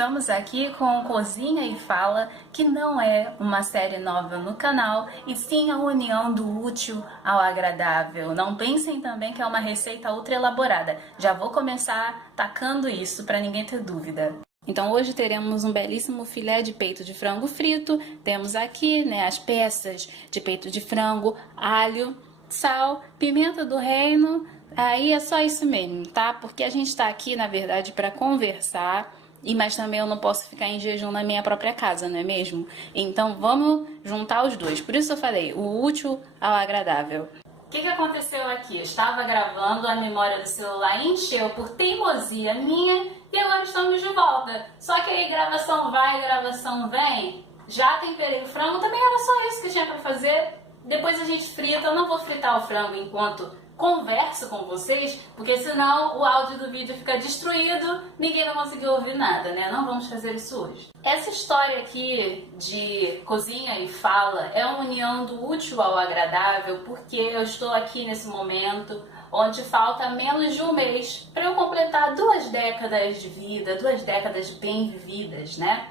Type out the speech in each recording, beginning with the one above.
Estamos aqui com Cozinha e Fala, que não é uma série nova no canal, e sim a união do útil ao agradável. Não pensem também que é uma receita ultra elaborada. Já vou começar tacando isso para ninguém ter dúvida. Então hoje teremos um belíssimo filé de peito de frango frito. Temos aqui, as peças de peito de frango, alho, sal, pimenta do reino. Aí é só isso mesmo, tá? Porque a gente tá aqui, na verdade, para conversar, mas também eu não posso ficar em jejum na minha própria casa, não é mesmo? Então vamos juntar os dois. Por isso eu falei, o útil ao agradável. O que aconteceu aqui? Eu estava gravando, a memória do celular encheu por teimosia minha e agora estamos de volta. Só que aí gravação vai, gravação vem. Já temperei o frango, também era só isso que tinha para fazer. Depois a gente frita. Eu não vou fritar o frango enquanto converso com vocês, porque senão o áudio do vídeo fica destruído, ninguém vai conseguir ouvir nada, né? Não vamos fazer isso hoje. Essa história aqui de cozinha e fala é uma união do útil ao agradável, porque eu estou aqui nesse momento onde falta menos de um mês para eu completar 2 décadas de vida, 2 décadas bem vividas, né?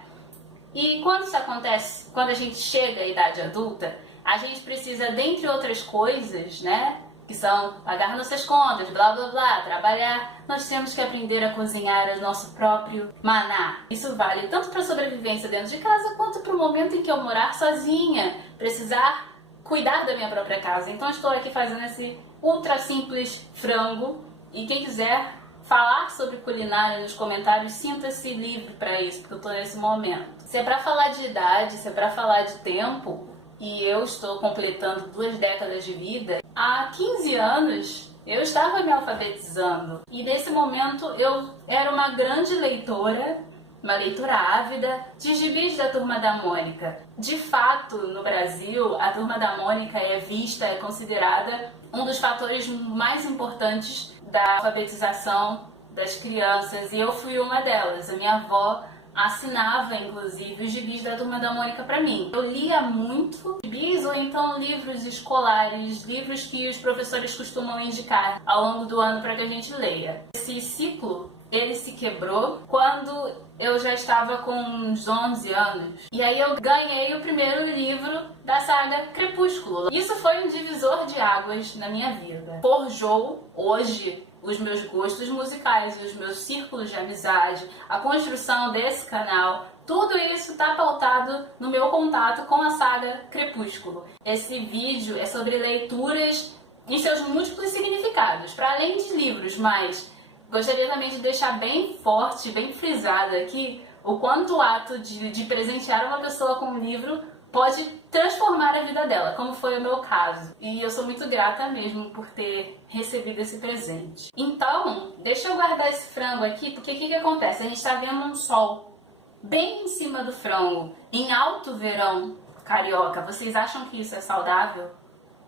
E quando isso acontece, quando a gente chega à idade adulta, a gente precisa, dentre outras coisas, né, que são pagar nossas contas, blá blá blá, trabalhar, nós temos que aprender a cozinhar o nosso próprio maná. Isso vale tanto para a sobrevivência dentro de casa, quanto para o momento em que eu morar sozinha, precisar cuidar da minha própria casa. Então estou aqui fazendo esse ultra simples frango, e quem quiser falar sobre culinária nos comentários, sinta-se livre para isso, porque eu estou nesse momento. Se é para falar de idade, se é para falar de tempo, e eu estou completando 2 décadas de vida, há 15 anos eu estava me alfabetizando. E nesse momento eu era uma grande leitora, uma leitora ávida de gibis da Turma da Mônica. De fato, no Brasil, a Turma da Mônica é vista, é considerada um dos fatores mais importantes da alfabetização das crianças. E eu fui uma delas. A minha avó assinava, inclusive, os gibis da Turma da Mônica para mim. Eu lia muito gibis ou então livros escolares, livros que os professores costumam indicar ao longo do ano para que a gente leia. Esse ciclo, ele se quebrou quando eu já estava com uns 11 anos. E aí eu ganhei o primeiro livro da saga Crepúsculo. Isso foi um divisor de águas na minha vida. Forjou, hoje, os meus gostos musicais e os meus círculos de amizade, a construção desse canal, tudo isso está pautado no meu contato com a saga Crepúsculo. Esse vídeo é sobre leituras em seus múltiplos significados, para além de livros, mas gostaria também de deixar bem forte, bem frisado aqui, o quanto o ato de presentear uma pessoa com um livro pode transformar a vida dela, como foi o meu caso. E eu sou muito grata mesmo por ter recebido esse presente. Então, deixa eu guardar esse frango aqui, porque o que acontece? A gente está vendo um sol bem em cima do frango, em alto verão carioca. Vocês acham que isso é saudável?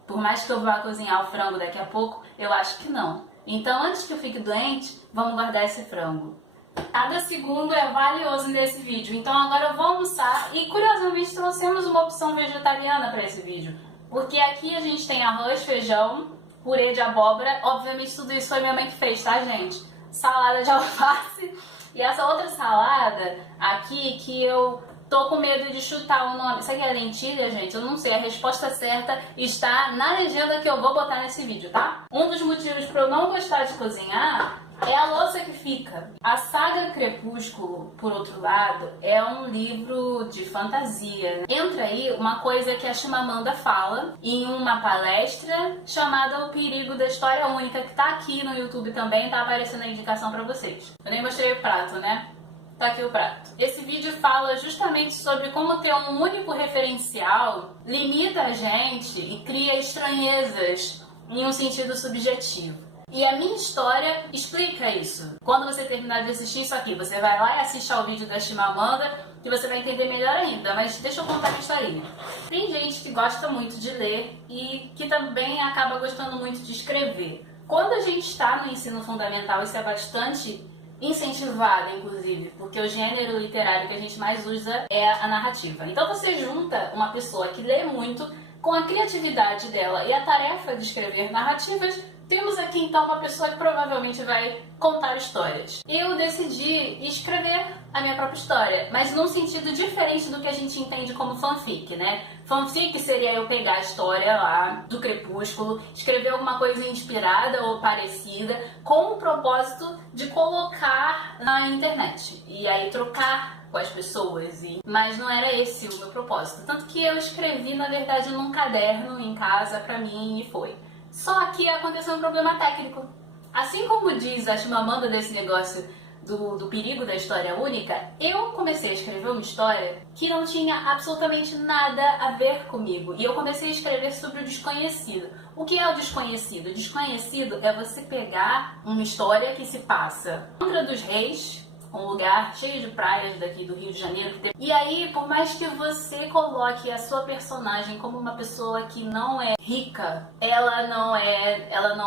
Por mais que eu vá cozinhar o frango daqui a pouco, eu acho que não. Então, antes que eu fique doente, vamos guardar esse frango. Cada segundo é valioso nesse vídeo, então agora eu vou almoçar e curiosamente trouxemos uma opção vegetariana para esse vídeo, porque aqui a gente tem arroz, feijão, purê de abóbora, obviamente tudo isso foi minha mãe que fez, tá gente? Salada de alface e essa outra salada aqui que eu tô com medo de chutar o nome. Isso aqui é lentilha, gente? Eu não sei, a resposta certa está na legenda que eu vou botar nesse vídeo, tá? Um dos motivos para eu não gostar de cozinhar é a louça que fica. A saga Crepúsculo, por outro lado, é um livro de fantasia. Entra aí uma coisa que a Chimamanda fala em uma palestra chamada O Perigo da História Única, que tá aqui no YouTube também, tá aparecendo a indicação pra vocês. Eu nem mostrei o prato, né? Tá aqui o prato. Esse vídeo fala justamente sobre como ter um único referencial limita a gente e cria estranhezas em um sentido subjetivo. E a minha história explica isso. Quando você terminar de assistir isso aqui, você vai lá e assiste ao vídeo da Chimamanda, que você vai entender melhor ainda. Mas deixa eu contar a historinha. Tem gente que gosta muito de ler e que também acaba gostando muito de escrever. Quando a gente está no ensino fundamental, isso é bastante incentivado, inclusive, porque o gênero literário que a gente mais usa é a narrativa. Então você junta uma pessoa que lê muito com a criatividade dela e a tarefa de escrever narrativas, Temos aqui então uma pessoa que provavelmente vai contar histórias. Eu decidi escrever a minha própria história, mas num sentido diferente do que a gente entende como fanfic, né? Fanfic seria eu pegar a história lá do Crepúsculo, escrever alguma coisa inspirada ou parecida, com o propósito de colocar na internet. E aí trocar com as pessoas, mas não era esse o meu propósito. Tanto que eu escrevi, na verdade, num caderno em casa pra mim e foi. Só que aconteceu um problema técnico. Assim como diz a Chimamanda desse negócio do perigo da história única, eu comecei a escrever uma história que não tinha absolutamente nada a ver comigo. E eu comecei a escrever sobre o desconhecido. O que é o desconhecido? O desconhecido é você pegar uma história que se passa em Angra dos Reis, um lugar cheio de praias daqui do Rio de Janeiro. E aí, por mais que você coloque a sua personagem como uma pessoa que não é rica, ela não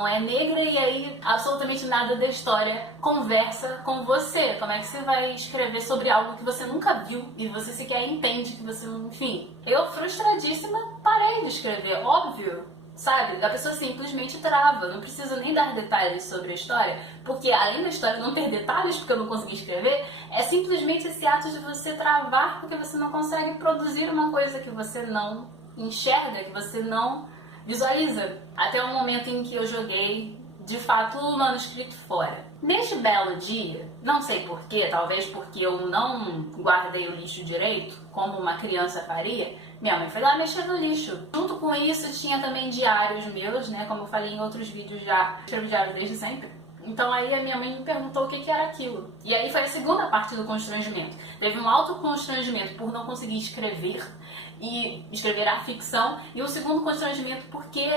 é negra, e aí absolutamente nada da história conversa com você. Como é que você vai escrever sobre algo que você nunca viu e você sequer entende que você, enfim. Eu, frustradíssima, parei de escrever, óbvio. Sabe? A pessoa simplesmente trava, não preciso nem dar detalhes sobre a história, porque além da história não ter detalhes, porque eu não consegui escrever, é simplesmente esse ato de você travar porque você não consegue produzir uma coisa que você não enxerga, que você não visualiza. Até o momento em que eu joguei, de fato, o manuscrito fora. Neste belo dia, não sei porquê, talvez porque eu não guardei o lixo direito, como uma criança faria, minha mãe foi lá mexer no lixo. Junto com isso, tinha também diários meus, né? Como eu falei em outros vídeos já, escrevo diário desde sempre. Então aí a minha mãe me perguntou o que era aquilo. E aí foi a segunda parte do constrangimento. Teve um alto constrangimento por não conseguir escrever e escrever a ficção. E o segundo constrangimento porque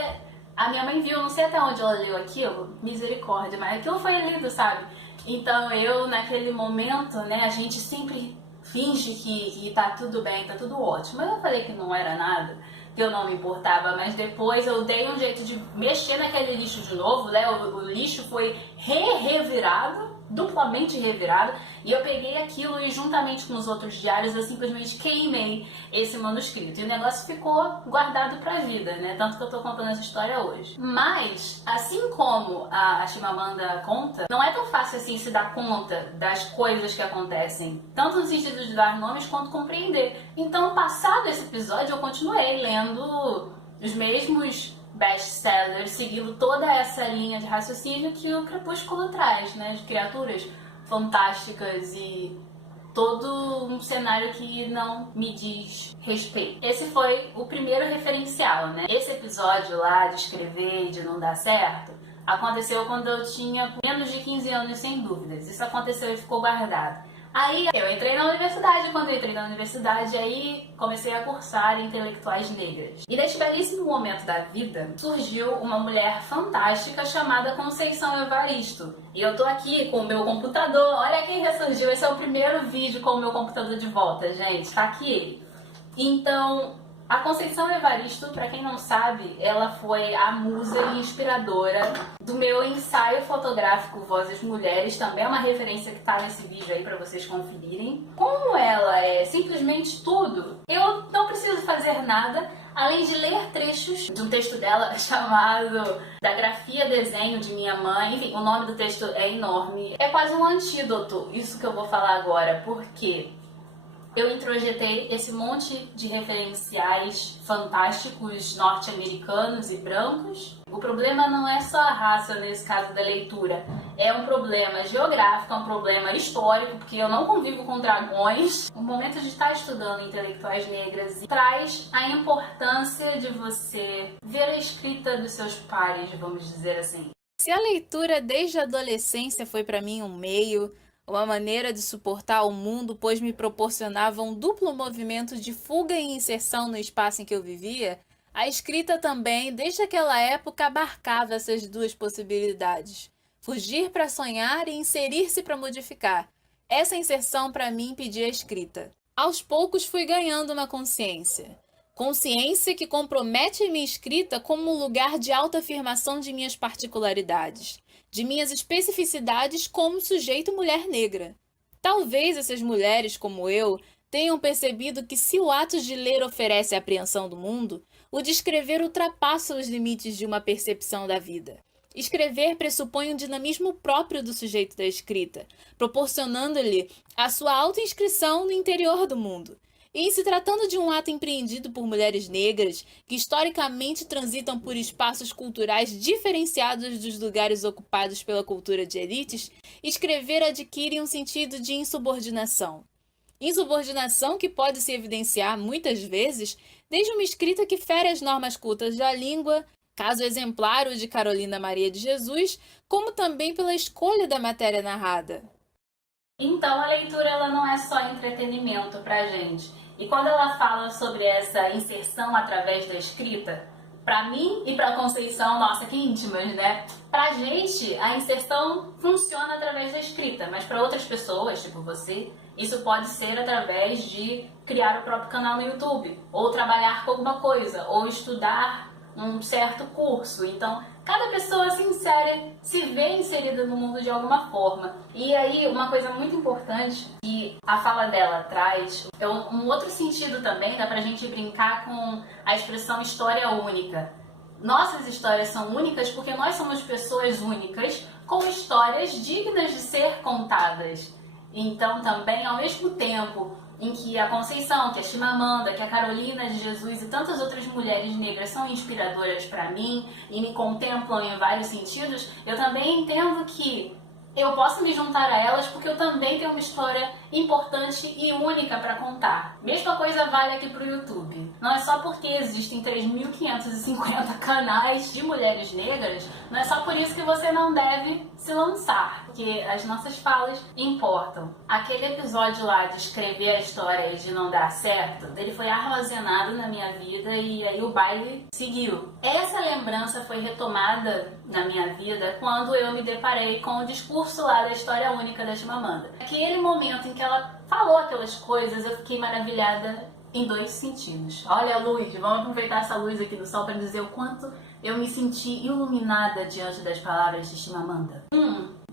a minha mãe viu, não sei até onde ela leu aquilo, misericórdia, mas aquilo foi lido, sabe? Então eu, naquele momento, né, a gente sempre finge que tá tudo bem, tá tudo ótimo. Eu falei que não era nada, que eu não me importava, mas depois eu dei um jeito de mexer naquele lixo de novo, né? O lixo foi revirado, duplamente revirado, e eu peguei aquilo e juntamente com os outros diários eu simplesmente queimei esse manuscrito. E o negócio ficou guardado pra vida, né? Tanto que eu tô contando essa história hoje. Mas, assim como a Chimamanda conta, não é tão fácil assim se dar conta das coisas que acontecem, tanto no sentido de dar nomes quanto compreender. Então, passado esse episódio, eu continuei lendo os mesmos best-sellers, seguindo toda essa linha de raciocínio que o Crepúsculo traz, né? De criaturas fantásticas e todo um cenário que não me diz respeito. Esse foi o primeiro referencial, né? Esse episódio lá de escrever e de não dar certo aconteceu quando eu tinha menos de 15 anos, sem dúvidas. Isso aconteceu e ficou guardado. Aí eu entrei na universidade, quando eu entrei na universidade, aí comecei a cursar intelectuais negras. E neste belíssimo momento da vida, surgiu uma mulher fantástica chamada Conceição Evaristo. E eu tô aqui com o meu computador, olha quem ressurgiu, esse é o primeiro vídeo com o meu computador de volta, gente, tá aqui ele. Então, a Conceição Evaristo, para quem não sabe, ela foi a musa e inspiradora do meu ensaio fotográfico Vozes Mulheres, também é uma referência que tá nesse vídeo aí para vocês conferirem. Como ela é simplesmente tudo, eu não preciso fazer nada além de ler trechos de um texto dela chamado Da Grafia Desenho de Minha Mãe. Enfim, o nome do texto é enorme, é quase um antídoto, isso que eu vou falar agora, porque eu introjetei esse monte de referenciais fantásticos norte-americanos e brancos. O problema não é só a raça nesse caso da leitura, é um problema geográfico, é um problema histórico, porque eu não convivo com dragões. O momento de estar estudando intelectuais negras traz a importância de você ver a escrita dos seus pares, vamos dizer assim. Se a leitura desde a adolescência foi para mim um meio, uma maneira de suportar o mundo, pois me proporcionava um duplo movimento de fuga e inserção no espaço em que eu vivia, a escrita também, desde aquela época, abarcava essas duas possibilidades. Fugir para sonhar e inserir-se para modificar. Essa inserção, para mim, pedia a escrita. Aos poucos fui ganhando uma consciência. Consciência que compromete minha escrita como um lugar de autoafirmação de minhas particularidades, de minhas especificidades como sujeito mulher negra. Talvez essas mulheres, como eu, tenham percebido que se o ato de ler oferece a apreensão do mundo, o de escrever ultrapassa os limites de uma percepção da vida. Escrever pressupõe um dinamismo próprio do sujeito da escrita, proporcionando-lhe a sua autoinscrição no interior do mundo. E em se tratando de um ato empreendido por mulheres negras, que historicamente transitam por espaços culturais diferenciados dos lugares ocupados pela cultura de elites, escrever adquire um sentido de insubordinação. Insubordinação que pode se evidenciar, muitas vezes, desde uma escrita que fere as normas cultas da língua, caso exemplar o de Carolina Maria de Jesus, como também pela escolha da matéria narrada. Então a leitura ela não é só entretenimento pra gente. E quando ela fala sobre essa inserção através da escrita, pra mim e pra Conceição, nossa, que íntimas, né? Pra gente, a inserção funciona através da escrita, mas pra outras pessoas, tipo você, isso pode ser através de criar o próprio canal no YouTube, ou trabalhar com alguma coisa, ou estudar um certo curso. Então, cada pessoa se insere, se vê inserida no mundo de alguma forma. E aí, uma coisa muito importante que a fala dela traz, é um outro sentido também, dá pra gente brincar com a expressão história única. Nossas histórias são únicas porque nós somos pessoas únicas com histórias dignas de ser contadas. Então, também, ao mesmo tempo em que a Conceição, que a Chimamanda, que a Carolina de Jesus e tantas outras mulheres negras são inspiradoras para mim e me contemplam em vários sentidos, eu também entendo que eu posso me juntar a elas porque eu também tenho uma história importante e única para contar. Mesma coisa vale aqui para o YouTube. Não é só porque existem 3.550 canais de mulheres negras, não é só por isso que você não deve se lançar, porque as nossas falas importam. Aquele episódio lá de escrever a história e de não dar certo, ele foi armazenado na minha vida e aí o baile seguiu. Essa lembrança foi retomada na minha vida quando eu me deparei com o discurso lá da história única da Chimamanda. Aquele momento em que ela falou aquelas coisas, eu fiquei maravilhada em dois sentidos. Olha a luz, vamos aproveitar essa luz aqui do sol para dizer o quanto eu me senti iluminada diante das palavras de Chimamanda.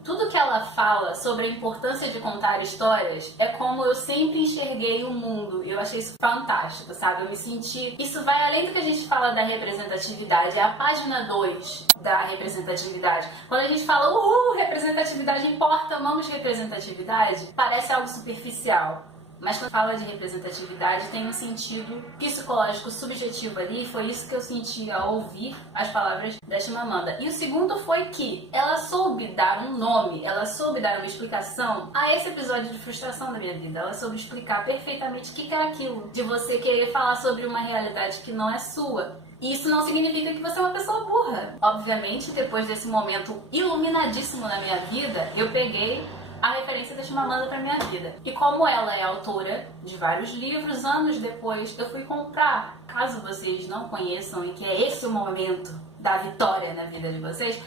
Tudo que ela fala sobre a importância de contar histórias é como eu sempre enxerguei o mundo. Eu achei isso fantástico, sabe? Eu me senti... Isso vai além do que a gente fala da representatividade. É a página 2 da representatividade. Quando a gente fala, representatividade importa, amamos representatividade, parece algo superficial. Mas quando fala de representatividade tem um sentido psicológico subjetivo ali, e foi isso que eu senti ao ouvir as palavras da Chimamanda. E o segundo foi que ela soube dar um nome, ela soube dar uma explicação a esse episódio de frustração da minha vida. Ela soube explicar perfeitamente o que era aquilo, de você querer falar sobre uma realidade que não é sua. E isso não significa que você é uma pessoa burra. Obviamente, depois desse momento iluminadíssimo na minha vida, eu peguei a referência da Chimamanda para minha vida. E como ela é autora de vários livros, anos depois eu fui comprar. Caso vocês não conheçam e que é esse o momento da vitória na vida de vocês,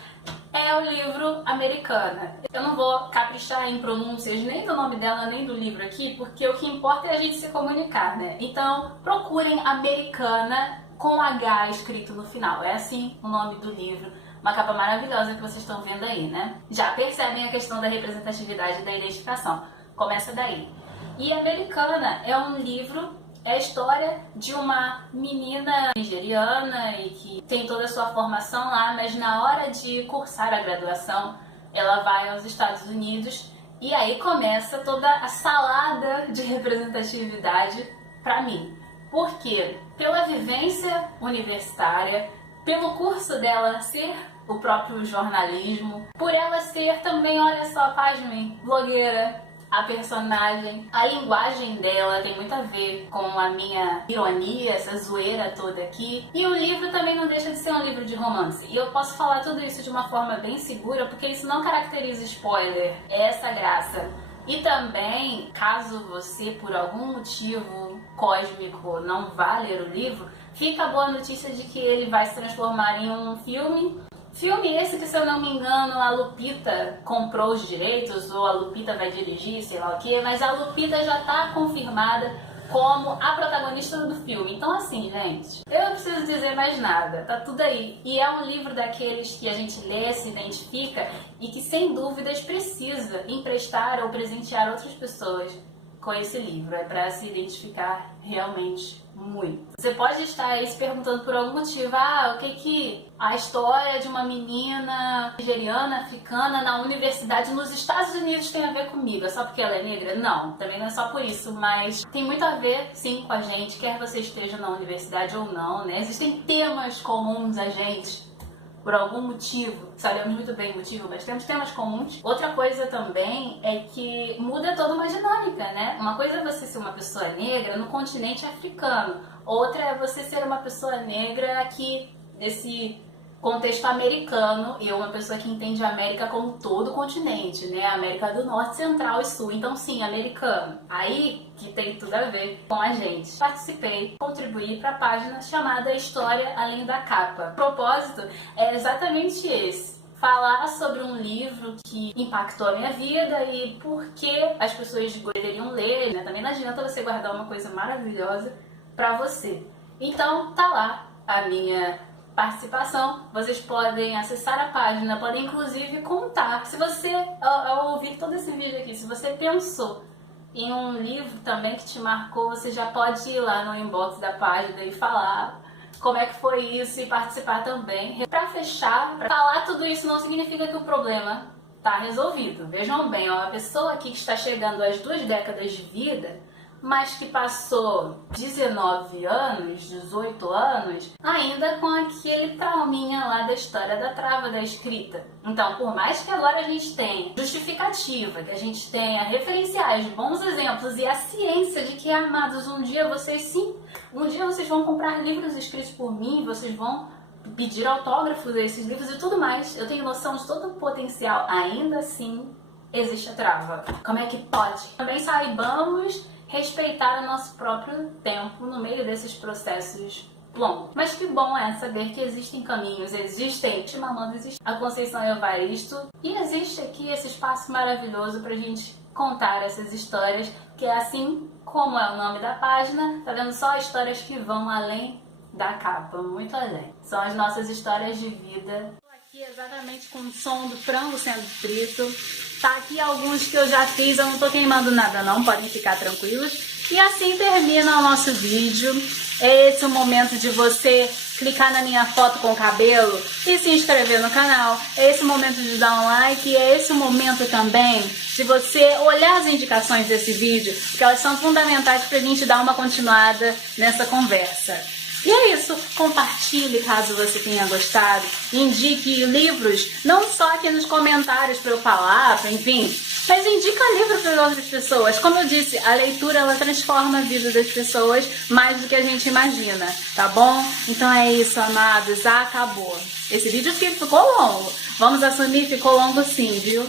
é o livro Americana. Eu não vou caprichar em pronúncias nem do nome dela, nem do livro aqui, porque o que importa é a gente se comunicar, né? Então, procurem Americana com H escrito no final. É assim o nome do livro. Uma capa maravilhosa que vocês estão vendo aí, né? Já percebem a questão da representatividade e da identificação. Começa daí. E Americana é um livro, é a história de uma menina nigeriana e que tem toda a sua formação lá, mas na hora de cursar a graduação, ela vai aos Estados Unidos e aí começa toda a salada de representatividade para mim. Por quê? Pela vivência universitária, pelo curso dela ser o próprio jornalismo, por ela ser também, olha só, pasmem, blogueira, a personagem, a linguagem dela tem muito a ver com a minha ironia, essa zoeira toda aqui. E o livro também não deixa de ser um livro de romance. E eu posso falar tudo isso de uma forma bem segura, porque isso não caracteriza spoiler, é essa graça. E também, caso você, por algum motivo cósmico, não vá ler o livro, fica a boa notícia de que ele vai se transformar em um filme. Filme esse que, se eu não me engano, a Lupita comprou os direitos, ou a Lupita vai dirigir, sei lá o que, mas a Lupita já tá confirmada como a protagonista do filme. Então assim, gente, eu não preciso dizer mais nada, tá tudo aí. E é um livro daqueles que a gente lê, se identifica e que sem dúvidas precisa emprestar ou presentear outras pessoas com esse livro, é para se identificar realmente muito. Você pode estar aí se perguntando por algum motivo, o que a história de uma menina nigeriana, africana, na universidade nos Estados Unidos tem a ver comigo? É só porque ela é negra? Não, também não é só por isso, mas tem muito a ver, sim, com a gente, quer você esteja na universidade ou não, né? Existem temas comuns a gente, por algum motivo, sabemos muito bem o motivo, mas temos temas comuns. Outra coisa também é que muda toda uma dinâmica, né? Uma coisa é você ser uma pessoa negra no continente africano, outra é você ser uma pessoa negra aqui nesse contexto americano, e uma pessoa que entende a América como todo o continente, né? A América do Norte, Central e Sul. Então, sim, americano. Aí que tem tudo a ver com a gente. Participei, contribuí para a página chamada História Além da Capa. O propósito é exatamente esse: falar sobre um livro que impactou a minha vida e por que as pessoas deveriam ler, né? Também não adianta você guardar uma coisa maravilhosa para você. Então, tá lá a minha participação. Vocês podem acessar a página, podem inclusive contar. Se você, ao ouvir todo esse vídeo aqui, se você pensou em um livro também que te marcou, você já pode ir lá no inbox da página e falar como é que foi isso e participar também. Para fechar, para falar tudo isso não significa que o problema está resolvido. Vejam bem, uma pessoa aqui que está chegando às 2 décadas de vida, mas que passou 19 anos, 18 anos, ainda com aquele trauminha lá da história da trava da escrita. Então, por mais que agora a gente tenha justificativa, que a gente tenha referenciais, bons exemplos e a ciência de que, amados, um dia vocês vão comprar livros escritos por mim, vocês vão pedir autógrafos a esses livros e tudo mais. Eu tenho noção de todo o potencial, ainda assim existe a trava. Como é que pode? Também saibamos respeitar o nosso próprio tempo no meio desses processos longos. Mas que bom é saber que existem caminhos, existem Chimamanda, existe a Conceição Evaristo e existe aqui esse espaço maravilhoso pra gente contar essas histórias, que é assim como é o nome da página, tá vendo? Só histórias que vão além da capa, muito além. São as nossas histórias de vida. Estou aqui exatamente com o som do frango sendo frito. Tá aqui alguns que eu já fiz, eu não tô queimando nada não, podem ficar tranquilos. E assim termina o nosso vídeo. É esse o momento de você clicar na minha foto com o cabelo e se inscrever no canal. É esse o momento de dar um like, e é esse o momento também de você olhar as indicações desse vídeo, porque elas são fundamentais pra gente dar uma continuada nessa conversa. E é isso, compartilhe caso você tenha gostado, indique livros, não só aqui nos comentários para eu falar, enfim, mas indica livro para outras pessoas. Como eu disse, a leitura ela transforma a vida das pessoas mais do que a gente imagina, tá bom? Então é isso, amados, acabou. Esse vídeo ficou longo, vamos assumir, ficou longo sim, viu?